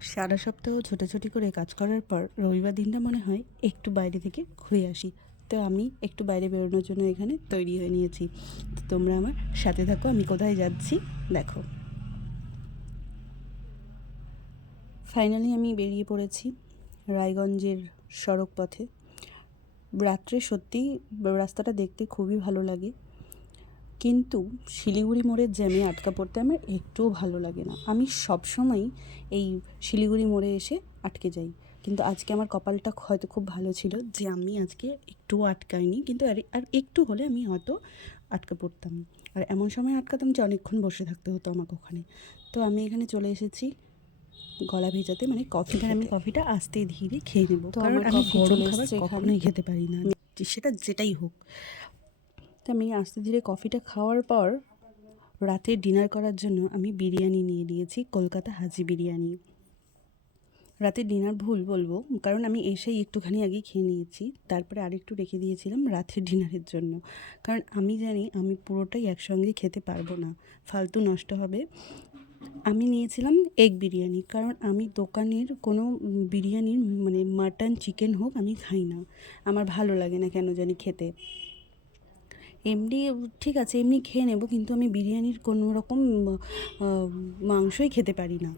সারা সপ্তাহ ছোটাছুটি করে কাজ করার পর রবিবার দিনটা মনে হয় একটু বাইরে থেকে ঘুরে আসি। তো আমি একটু বাইরে বেরোনোর জন্য এখানে তৈরি হয়ে নিয়েছি। তো তোমরা আমার সাথে থাকো, আমি কোথায় যাচ্ছি দেখো। ফাইনালি আমি বেরিয়ে পড়েছি রায়গঞ্জের সড়ক পথে। রাত্রে সত্যিই রাস্তাটা দেখতে খুবই ভালো লাগে, কিন্তু শিলিগুড়ি মোড়ের জ্যামে আটকা পড়তে আমার একটুও ভালো লাগে না। আমি সবসময়ই এই শিলিগুড়ি মোড়ে এসে আটকে যাই, কিন্তু আজকে আমার কপালটা হয়তো খুব ভালো ছিল যে আমি আজকে একটুও আটকাইনি, কিন্তু আর একটু হলে আমি হয়তো আটকা পড়তাম। আর এমন সময় আটকাতাম যে অনেকক্ষণ বসে থাকতে হতো আমাকে ওখানে। তো আমি এখানে চলে এসেছি গলা ভেজাতে, মানে কফি খেতে। আমি কফিটা আস্তে ধীরে খেয়ে নেবো, কারণ আমি গরম খাবার কখনোই খেতে পারি না, সেটা যেটাই হোক। তো আমি আস্তে ধীরে কফিটা খাওয়ার পর রাতে ডিনার করার জন্য আমি বিরিয়ানি নিয়ে নিয়েছি, কলকাতা হাজি বিরিয়ানি। রাতে ডিনার ভুল বলবো, কারণ আমি এসেই একটুখানি আগেই খেয়ে নিয়েছি, তারপরে আরেকটু রেখে দিয়েছিলাম রাতের ডিনারের জন্য। কারণ আমি জানি আমি পুরোটাই একসঙ্গে খেতে পারবো না, ফালতু নষ্ট হবে। আমি নিয়েছিলাম এগ বিরিয়ানি, কারণ আমি দোকানের কোনো বিরিয়ানির মানে মাটন চিকেন হোক আমি খাই না, আমার ভালো লাগে না কেন জানি খেতে। এমনি ঠিক আছে, এমনি খেয়ে নেব, কিন্তু আমি বিরিয়ানির কোনো রকম মাংসই খেতে পারি না।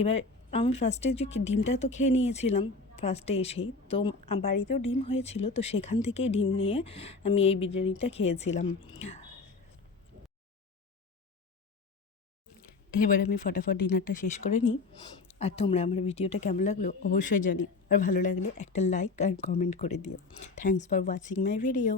এবার আমি ফার্স্টে যে ডিমটা তো খেয়ে নিয়েছিলাম ফার্স্টে এসেই, তো বাড়িতেও ডিম হয়েছিল, তো সেখান থেকেই ডিম নিয়ে আমি এই বিরিয়ানিটা খেয়েছিলাম। এবার আমি ফটাফট ডিনারটা শেষ করে নিই। আর তোমরা আমার ভিডিওটা কেমন লাগলো অবশ্যই জানি, আর ভালো লাগলে একটা লাইক আর কমেন্ট করে দিও। Thanks for watching my video.